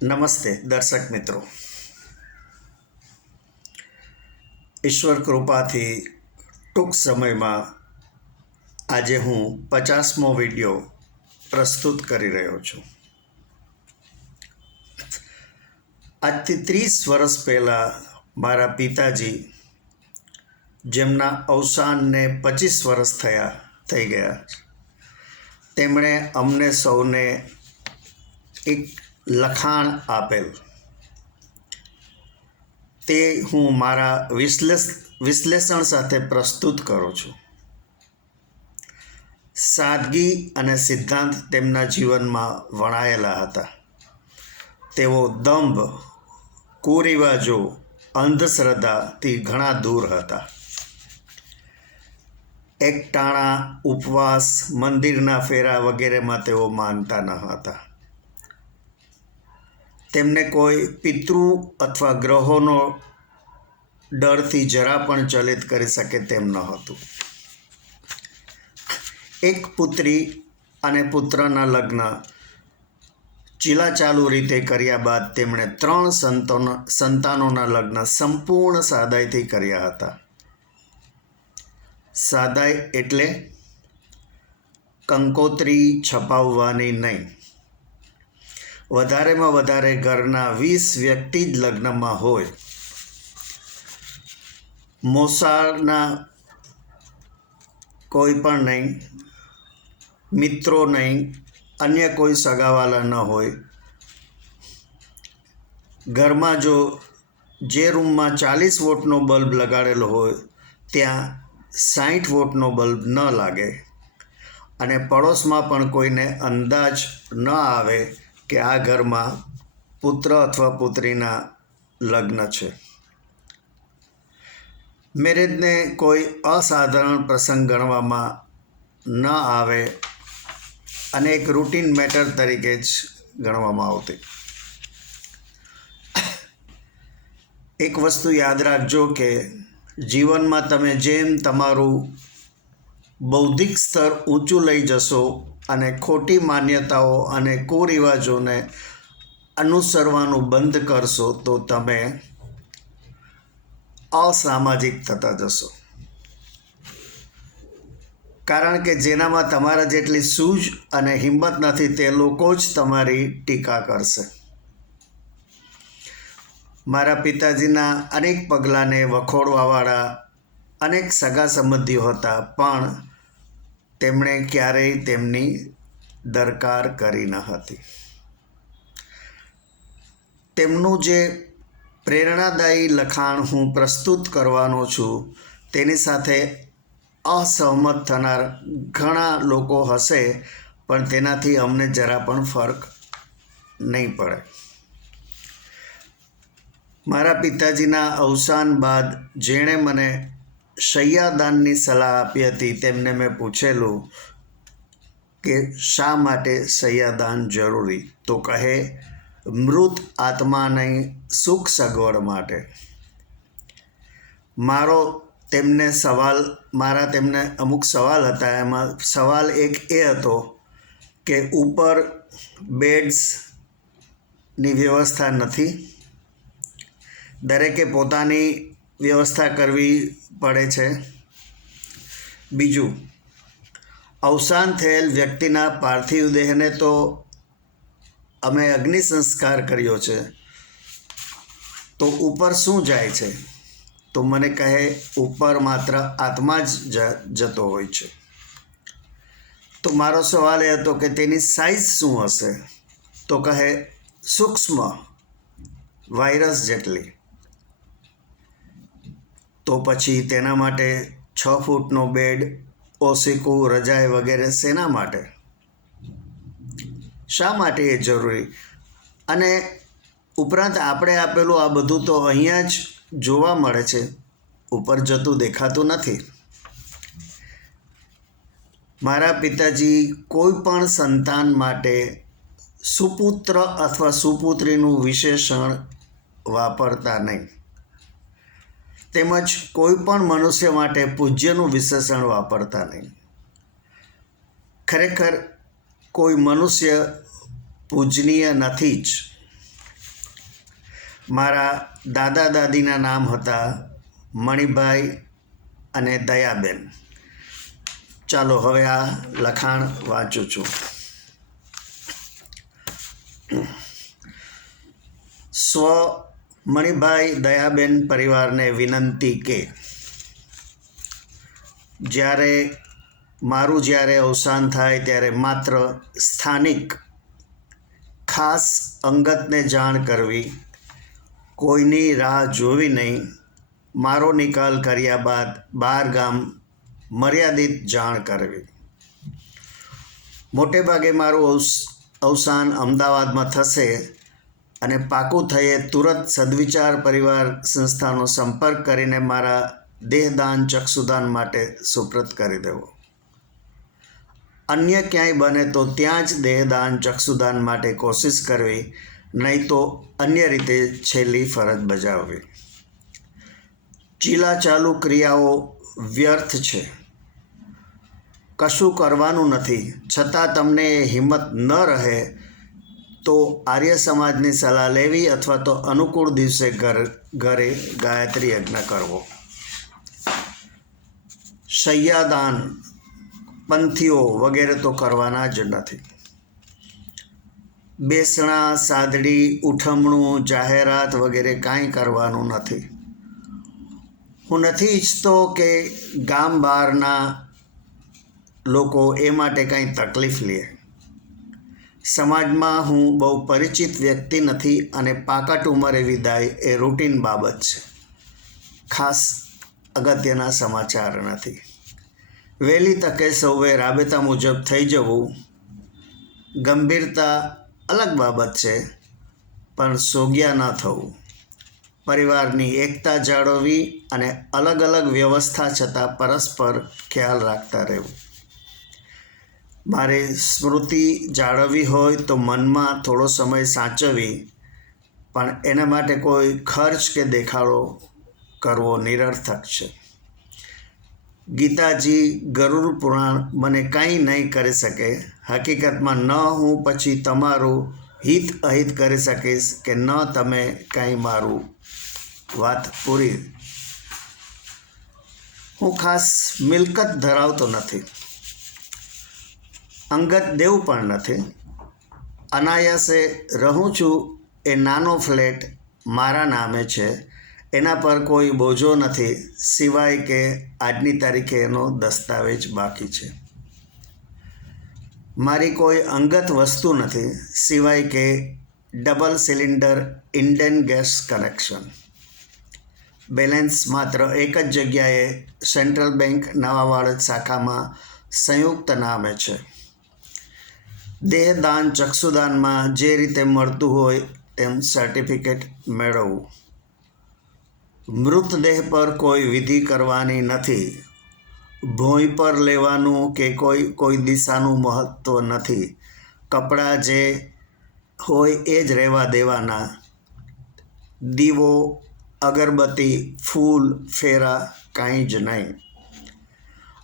નમસ્તે દર્શક મિત્રો, ઈશ્વર કૃપાથી ટૂંક સમયમાં આજે હું 50મો વિડીયો પ્રસ્તુત કરી રહ્યો છું. આજથી 30 વર્ષ પહેલાં મારા પિતાજી, જેમના અવસાનને 25 વર્ષ થઈ ગયા, તેમણે અમને સૌને એક લખાણ આપેલ. તે હું મારા વિશ્લેષણ સાથે પ્રસ્તુત કરું છું. સાદગી અને સિદ્ધાંત તેમના જીવનમાં વણાયેલા હતા. તેઓ દંભ, કુરિવાજો, અંધશ્રદ્ધાથી ઘણા દૂર હતા. એકટાણા, ઉપવાસ, મંદિરના ફેરા વગેરેમાં તેઓ માનતા ન હતા. તેમને કોઈ પિતૃ અથવા ગ્રહોનો ડરથી જરા પણ ચલિત કરી શકે તેમ ન હતું. એક પુત્રી અને પુત્રના લગ્ન ચીલાચાલુ રીતે કર્યા બાદ તેમણે 3 સંતાનોના લગ્ન સંપૂર્ણ સાદાઈથી કર્યા હતા. સાદાઈ એટલે કંકોત્રી છપાવવાની નહીં. વધારેમાં વધારે ઘરના 20 વ્યક્તિ જ લગ્નમાં હોય. મોસાળના કોઈ પણ નહીં, મિત્રો નહીં, અન્ય કોઈ સગાવાલા ન હોય. ઘરમાં જો જે રૂમમાં 40 વોટનો બલ્બ લગાડેલો હોય ત્યાં 60 વોટનો બલ્બ ન લાગે, અને પડોશમાં પણ કોઈને અંદાજ ન આવે કે આ ઘરમાં પુત્ર અથવા પુત્રીના લગ્ન છે. મેરેજને કોઈ અસાધારણ પ્રસંગ ગણવામાં ન આવે અને એક રૂટીન મેટર તરીકે જ ગણવામાં આવતી. એક વસ્તુ યાદ રાખજો કે જીવનમાં તમે જેમ તમારું બૌદ્ધિક સ્તર ઊંચું લઈ જશો અને ખોટી માન્યતાઓ અને કુરિવાજોને અનુસરવાનું બંધ કરશો તો તમે અસામાજિક થતા જશો. કારણ કે જેનામાં તમારા જેટલી સૂઝ અને હિંમત નથી તે લોકો જ તમારી ટીકા કરશે. મારા પિતાજીના અનેક પગલાંને વખોડવાવાળા અનેક સગા સંબંધીઓ હતા, પણ તેમણે ક્યારેય તેમની દરકાર કરી ન હતી. તેમનું જે પ્રેરણાદાયી લખાણ હું પ્રસ્તુત કરવાનો છું તેની સાથે અસહમત થનાર ઘણા લોકો હશે, પણ તેનાથી અમને જરા પણ ફરક નહીં પડે. મારા પિતાજીના અવસાન બાદ જેણે મને શય્યાદાનની સલાહ આપી હતી તેમને મેં પૂછેલું કે શા માટે શય્યાદાન જરૂરી, તો કહે મૃત આત્માની સુખ સગવડ માટે. મારા તેમને અમુક સવાલ હતા. એમાં સવાલ એક એ હતો કે ઉપર બેડ્સની વ્યવસ્થા નથી, દરેકે પોતાની વ્યવસ્થા કરવી પડે છે. બીજું, અવસાન થયેલ વ્યક્તિના પાર્થિવ દેહને તો અમે અગ્નિ સંસ્કાર કર્યો છે, તો ઉપર શું જાય છે? તો મને કહે ઉપર માત્ર આત્મા જ જતો હોય છે. તો મારો સવાલ એ હતો કે તેની સાઇઝ શું હશે? તો કહે સૂક્ષ્મ, વાયરસ જેટલી. તો પછી તેના માટે 6 ફૂટનો બેડ, ઓશીકું, રજાઈ વગેરે શેના માટે? શા માટે એ જરૂરી? અને ઉપરાંત આપણે આપેલું આ બધું તો અહીંયા જ જોવા મળે છે, ઉપર જતું દેખાતું નથી. મારા પિતાજી કોઈ પણ સંતાન માટે સુપુત્ર અથવા સુપુત્રીનું વિશેષણ વાપરતા નહીં, તેમજ કોઈ પણ મનુષ્ય માટે પૂજ્યનું વિશેષણ વાપરતા નહીં. ખરેખર કોઈ મનુષ્ય પૂજનીય નથી જ. મારા દાદા દાદીના નામ હતા મણિભાઈ અને દયાબેન. ચાલો હવે આ લખાણ વાંચું છું. સ્વ મણિભાઈ દયાબેન પરિવારને વિનંતી કે જ્યારે અવસાન થાય ત્યારે માત્ર સ્થાનિક ખાસ અંગતને જાણ કરવી, કોઈની રાહ જોવી નહીં. મારો નિકાલ કર્યા બાદ 12 ગામ મર્યાદિત જાણ કરવી. મોટે ભાગે મારું અવસાન અમદાવાદમાં થશે અને પાકું થયે તુરંત સદવિચાર પરિવાર સંસ્થાનો સંપર્ક કરીને મારા દેહદાન ચક્ષુદાન માટે સુપ્રત કરી દેવો. અન્ય ક્યાંય બને તો ત્યાં જ દેહદાન ચક્ષુદાન માટે કોશિશ કરવી, નહીં તો અન્ય રીતે છેલ્લી ફરજ બજાવવી. ચીલાચાલુ ક્રિયાઓ વ્યર્થ છે, કશું કરવાનું નથી. છતાં તમને એ હિંમત ન રહે તો આર્ય સમાજની સલાહ લેવી અથવા તો અનુકૂળ દિવસે ઘરે ગાયત્રી યજ્ઞ કરવો. શય્યાદાન પંથીઓ વગેરે તો કરવાના જ નથી. બેસણા, સાદડી, ઉઠમણું, જાહેરાત વગેરે કાંઈ કરવાનું નથી. હું નથી ઈચ્છતો કે ગામ બહારના લોકો એ માટે કંઈ તકલીફ લે. સમાજમાં હું બહુ પરિચિત વ્યક્તિ નથી અને પાકટ ઉંમરે વિદાય એ રૂટીન બાબત છે. ખાસ અગત્યના સમાચાર નથી. વહેલી તકે સૌએ રાબેતા મુજબ થઈ જવું. ગંભીરતા અલગ બાબત છે, પણ સોગ્યા ન થવું. પરિવારની એકતા જાળવવી અને અલગ અલગ વ્યવસ્થા છતાં પરસ્પર ખ્યાલ રાખતા રહેવું. મારે સ્મૃતિ જાળવવી હોય તો મનમાં થોડો સમય સાચવવી, પણ એના માટે કોઈ ખર્ચ કે દેખાડો કરવો નિરર્થક છે. ગીતાજી, ગરુડ પુરાણ મને કંઈ નહીં કરી શકે. હકીકતમાં ન હું પછી તમારું હિત અહિત કરી શકીશ કે ન તમે કંઈ મારું વાત પૂરી. હું ખાસ મિલકત ધરાવતો નથી, અંગત દેવું પણ નથી. અનાયાસે રહું છું. એ નાનો ફ્લેટ મારા નામે છે. એના પર કોઈ બોજો નથી, સિવાય કે આજની તારીખે એનો દસ્તાવેજ બાકી છે. મારી કોઈ અંગત વસ્તુ નથી, સિવાય કે double cylinder Indian gas connection. Balance માત્ર એક જ જગ્યાએ સેન્ટ્રલ બેંક નવાવાડ શાખામાં સંયુક્ત નામે છે. દેહદાન ચક્ષુદાનમાં જે રીતે મળતું હોય તેમ સર્ટિફિકેટ મેળવવું. મૃતદેહ પર કોઈ વિધિ કરવાની નથી. ભોંય પર લેવાનું કે કોઈ દિશાનું મહત્ત્વ નથી. કપડાં જે હોય એ જ રહેવા દેવાના. દીવો, અગરબત્તી, ફૂલ, ફેરા કાંઈ જ નહીં.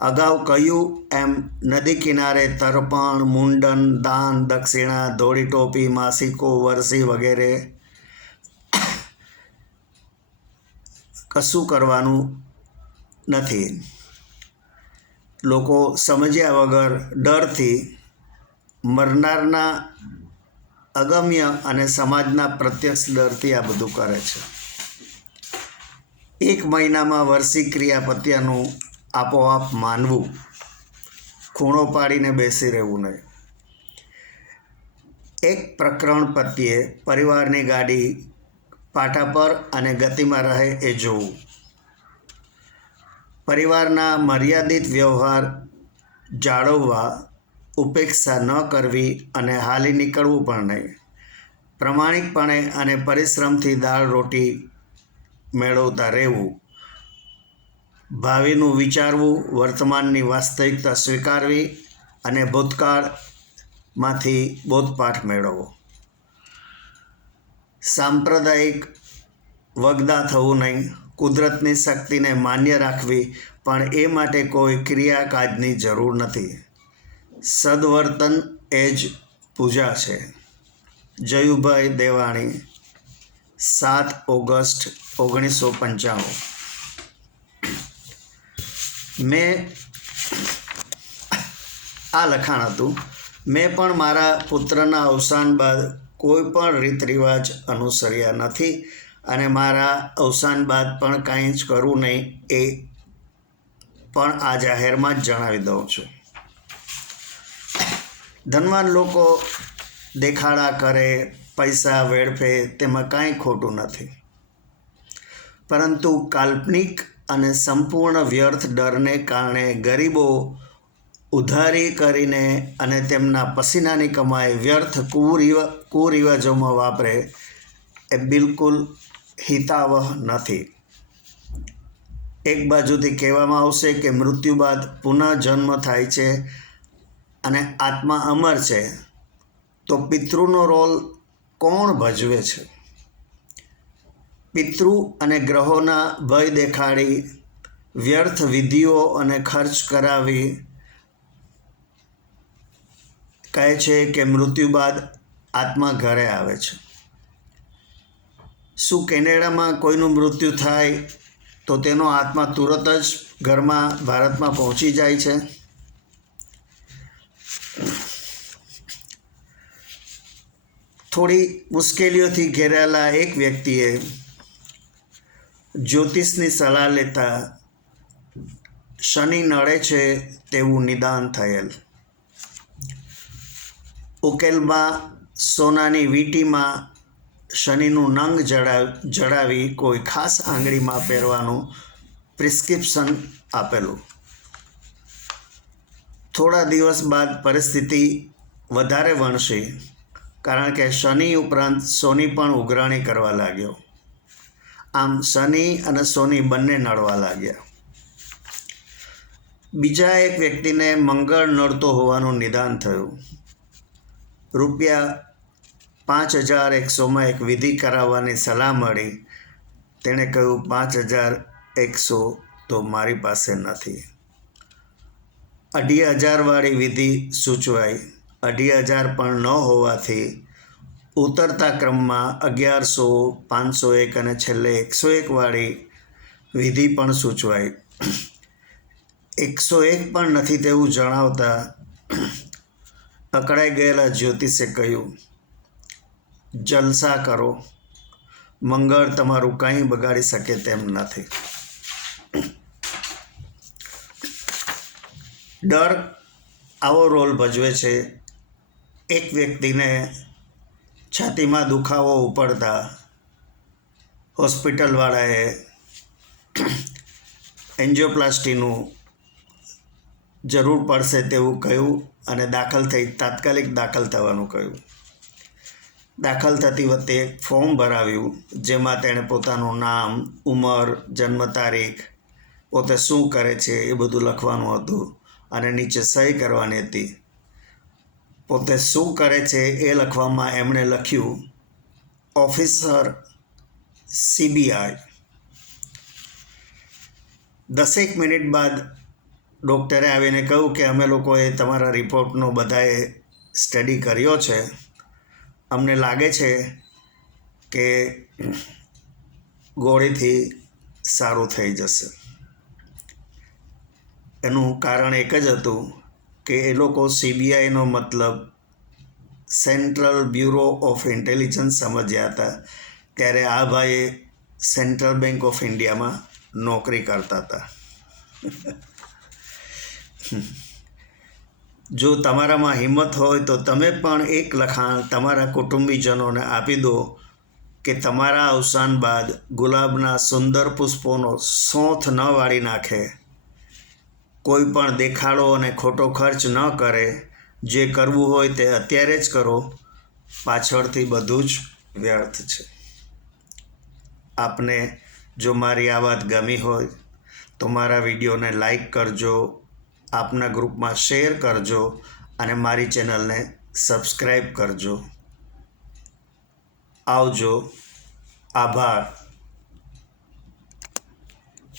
અગાઉ કહ્યું એમ નદી કિનારે તર્પણ, મુંડન, દાન, દક્ષિણા, ધોળી ટોપી, માસિકો, વરસી વગેરે કશું કરવાનું નથી. લોકો સમજ્યા વગર ડરથી મરનારના અગમ્ય અને સમાજના પ્રત્યક્ષ ડરથી આ બધું કરે છે. 1 મહિનામાં વર્ષી ક્રિયા પત્યાનું આપોઆપ માનવું. ખૂણો પાડીને બેસી રહેવું નહીં. એક પ્રકરણ પત્યે પરિવારની ગાડી પાટા પર અને ગતિમાં રહે એ જોવું. પરિવારના મર્યાદિત વ્યવહાર જાળવવા, ઉપેક્ષા ન કરવી અને હાલી નીકળવું પણ નહીં. પ્રમાણિકપણે અને પરિશ્રમથી દાળ રોટી મેળવતા રહેવું. ભાવિનું વિચારવું, વર્તમાનની વાસ્તવિકતા સ્વીકારવી અને ભૂતકાળમાંથી બોધપાઠ મેળવવો. સાંપ્રદાયિક વગદા થવું નહીં. કુદરતની શક્તિને માન્ય રાખવી, પણ એ માટે કોઈ ક્રિયાકાજની જરૂર નથી. સદવર્તન એ જ પૂજા છે. જયુભાઈ દેવાણી, 7 ઓગસ્ટ 1995. મેં આ લખાણ હતું. મેં પણ મારા પુત્રના અવસાન બાદ કોઈ પણ રીત રિવાજ અનુસર્યા નથી અને મારા અવસાન બાદ પણ કાંઈ જ કરવું નહીં એ પણ આ જાહેરમાં જ જણાવી દઉં છું. ધનવાન લોકો દેખાડા કરે, પૈસા વેડફે, તેમાં કાંઈ ખોટું નથી, પરંતુ કાલ્પનિક અને સંપૂર્ણ વ્યર્થ ડરને કારણે ગરીબો ઉધારી કરીને અને તેમના પસીનાની કમાઈ વ્યર્થ કુરિવાજોમાં વાપરે એ બિલકુલ હિતાવહ નથી. એક બાજુથી કહેવામાં આવશે કે મૃત્યુ બાદ પુનઃજન્મ થાય છે અને આત્મા અમર છે, તો પિતૃનો રોલ કોણ ભજવે છે? પિતૃ અને ગ્રહોના ભય દેખાડી, વ્યર્થ વિધિઓ અને ખર્ચ કરાવી કહે છે કે મૃત્યુ બાદ આત્મા ઘરે આવે છે. શું કેનેડામાં કોઈનું મૃત્યુ થાય તો તેનો આત્મા તુરત જ ઘરમાં ભારતમાં પહોંચી જાય છે? થોડી મુશ્કેલીઓથી ઘેરાયેલા એક વ્યક્તિએ જ્યોતિષની સલાહ લેતા શનિ નડે છે તેવું નિદાન થયેલ. ઉકેલમાં સોનાની વીંટીમાં શનિનું નંગ જડાવી કોઈ ખાસ આંગળીમાં પહેરવાનું પ્રિસ્ક્રિપ્શન આપેલું. થોડા દિવસ બાદ પરિસ્થિતિ વધારે વણસી, કારણ કે શનિ ઉપરાંત સોની પણ ઉઘરાણી કરવા લાગ્યો. આમ શનિ અને સોની બંને નડવા લાગ્યા. બીજા એક વ્યક્તિને મંગળ નડતો હોવાનું નિદાન થયું. ₹5100 એક વિધિ કરાવવાની સલાહ મળી. તેણે કહ્યું, 5100 તો મારી પાસે નથી. 2500 વાળી વિધિ સૂચવાઈ. 2500 પણ ન હોવાથી ઉતરતા ક્રમમાં 1100, 501 અને છેલ્લે 101 વાળી વિધિ પણ સૂચવાઈ. 101 પણ નથી તેવું જણાવતા અકળાઈ ગયેલા જ્યોતિષે કહ્યું, જલસા કરો, મંગળ તમારું કંઈ બગાડી શકે તેમ નથી. ડર આવો રોલ ભજવે છે. એક વ્યક્તિને છાતીમાં દુખાવો ઉપડતા હોસ્પિટલવાળાએ એન્જિયોપ્લાસ્ટીનું જરૂર પડશે તેવું કહ્યું અને તાત્કાલિક દાખલ થવાનું કહ્યું. દાખલ થતી વખતે એક ફોર્મ ભરાવ્યું, જેમાં તેણે પોતાનું નામ, ઉંમર, જન્મ તારીખ, પોતે શું કરે છે એ બધું લખવાનું હતું અને નીચે સહી કરવાની હતી. પોતે શું કરે છે એ લખવામાં એમણે લખ્યું, ઓફિસર CBI. 10 મિનિટ બાદ ડૉક્ટરે આવીને કહ્યું કે અમે લોકોએ તમારા રિપોર્ટનો બધાએ સ્ટડી કર્યો છે. અમને લાગે છે કે ગોળીથી સારું થઈ જશે. એનું કારણ એક જ હતું કે એ લોકો CBIનો મતલબ સેન્ટ્રલ બ્યુરો ઓફ ઇન્ટેલિજન્સ સમજ્યા હતા. ત્યારે આ ભાઈએ સેન્ટ્રલ બેંક ઓફ ઇન્ડિયામાં નોકરી કરતા હતા. જો તમારામાં હિંમત હોય તો તમે પણ એક લખાણ તમારા કુટુંબીજનોને આપી દો કે તમારા અવસાન બાદ ગુલાબના સુંદર પુષ્પોનો સોંથ ન વાળી નાખે, કોઈ પણ દેખાડો અને ખોટો ખર્ચ ન કરે. જે કરવું હોય તે અત્યારે જ કરો, પાછળથી બધું જ વ્યર્થ છે. આપને જો મારી આ વાત ગમી હોય તો મારા વિડીયોને લાઈક કરજો, આપના ગ્રુપમાં શેર કરજો અને મારી ચેનલને સબસ્ક્રાઈબ કરજો. આવજો. આભાર.